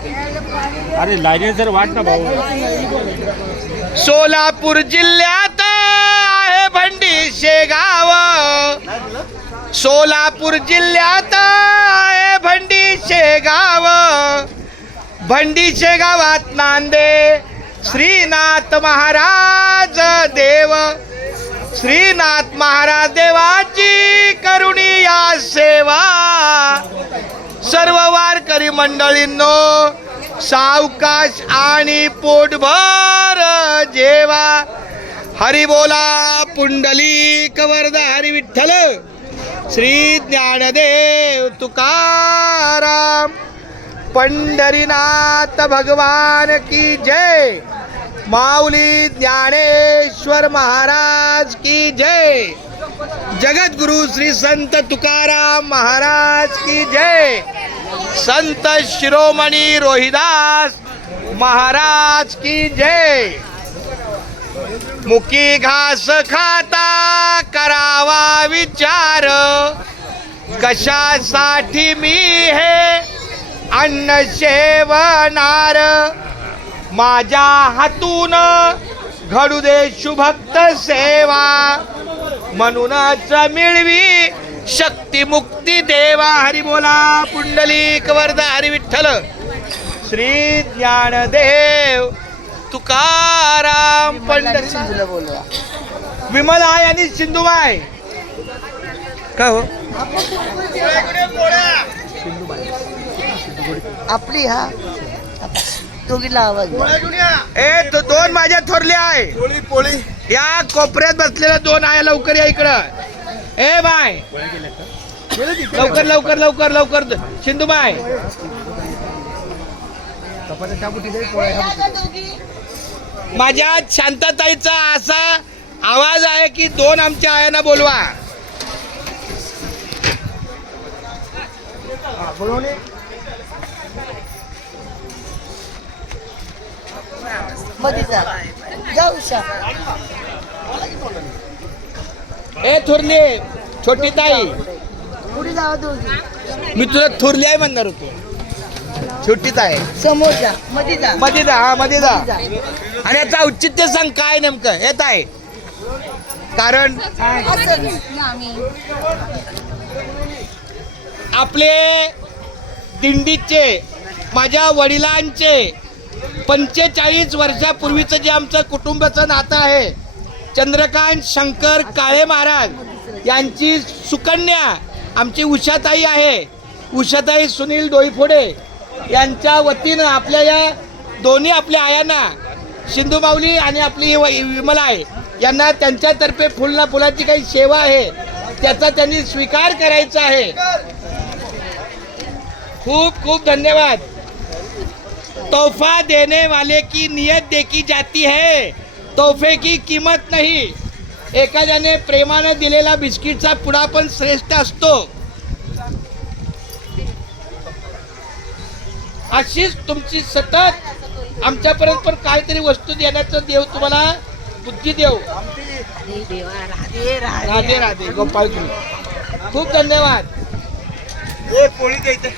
अरे लाईने जर वाट ना भाऊ. सोलापूर जिल्ह्यात आहे भंडी शेगाव. सोलापूर जिल्ह्यात आहे भंडी शेगाव. भंडी शेगावात नांदे श्रीनाथ महाराज देव. श्रीनाथ महाराज देवाची करुणीया सेवा. सर्व वारकरी मंडळींनो सावकाश आणि पोटभर जेवा. हरी बोला पुंडलिक वरदा हरी विठ्ठल श्री ज्ञानदेव तुकाराम. पंढरीनाथ भगवान की जय. माऊली ज्ञानेश्वर महाराज की जय. जगद्गुरु श्री संत तुकाराम महाराज की जय. संत शिरोमणी रोहिदास महाराज की जय. मुकी घास खाता करावा विचार. कशासाठी मी हे अन्न सेवनार. माझ्या हातून घडू दे शुभक्त सेवा. म्हणूनच मिळवी शक्ती मुक्ती देवा. हरी बोला पुंडलिक वरदा हरी विठ्ठल श्री ज्ञानदेव तुकाराम. पंढरीनाथ विमल आहे आणि सिंधुबाई का हो आपली हा दोघीला आवाज. ए तो दोन माझ्या थोरल्या आहे. या कोपऱ्यात बसलेल्या दोन आहे. लवकर या इकडं. ए बाय लवकर लवकर लवकर लवकर सिंधुबाई. माझ्या शांतताईचा असा आवाज आहे की दोन आमच्या आयांना बोलवा. मध्ये जा जाऊ शा. ए थोरली छोटी ताई पुढे जावा दोघी. मी तुला थोरली आहे म्हणणार होतो. छोटीच आहे. समोर जा मध्ये जा. मध्ये जा. हा मध्ये जा. जा. आणि याचा औचित्य सांग काय नेमकं येत आहे. कारण आपले दिंडीचे माझ्या वडिलांचे 45 वर्षापूर्वीचं जे आमचं कुटुंबाचं नातं आहे. चंद्रकांत शंकर काळे महाराज यांची सुकन्या आमची उषाताई आहे. उषाताई सुनील डोईफोडे यांच्या वतीनं आपल्या या दोन्ही आपल्या आयांना सिंधू माऊली आणि आपली विमला आहे यांना त्यांच्यातर्फे फुलना फुलाची काही सेवा आहे त्याचा त्यांनी स्वीकार करायचा आहे. खूप खूप धन्यवाद. तोहफा देने वाले की नियत देखी जाती है. तोहफे की किंमत नाही. एखाद्याने प्रेमाने दिलेला बिस्किटचा पुडा पण श्रेष्ठ असतो. अशीच तुमची सतत आमच्यापर्यंत पण काहीतरी वस्तू देण्याचं देव तुम्हाला बुद्धी देव. राधे राधे गोपाळ. खूप धन्यवाद. पोळी द्यायचं.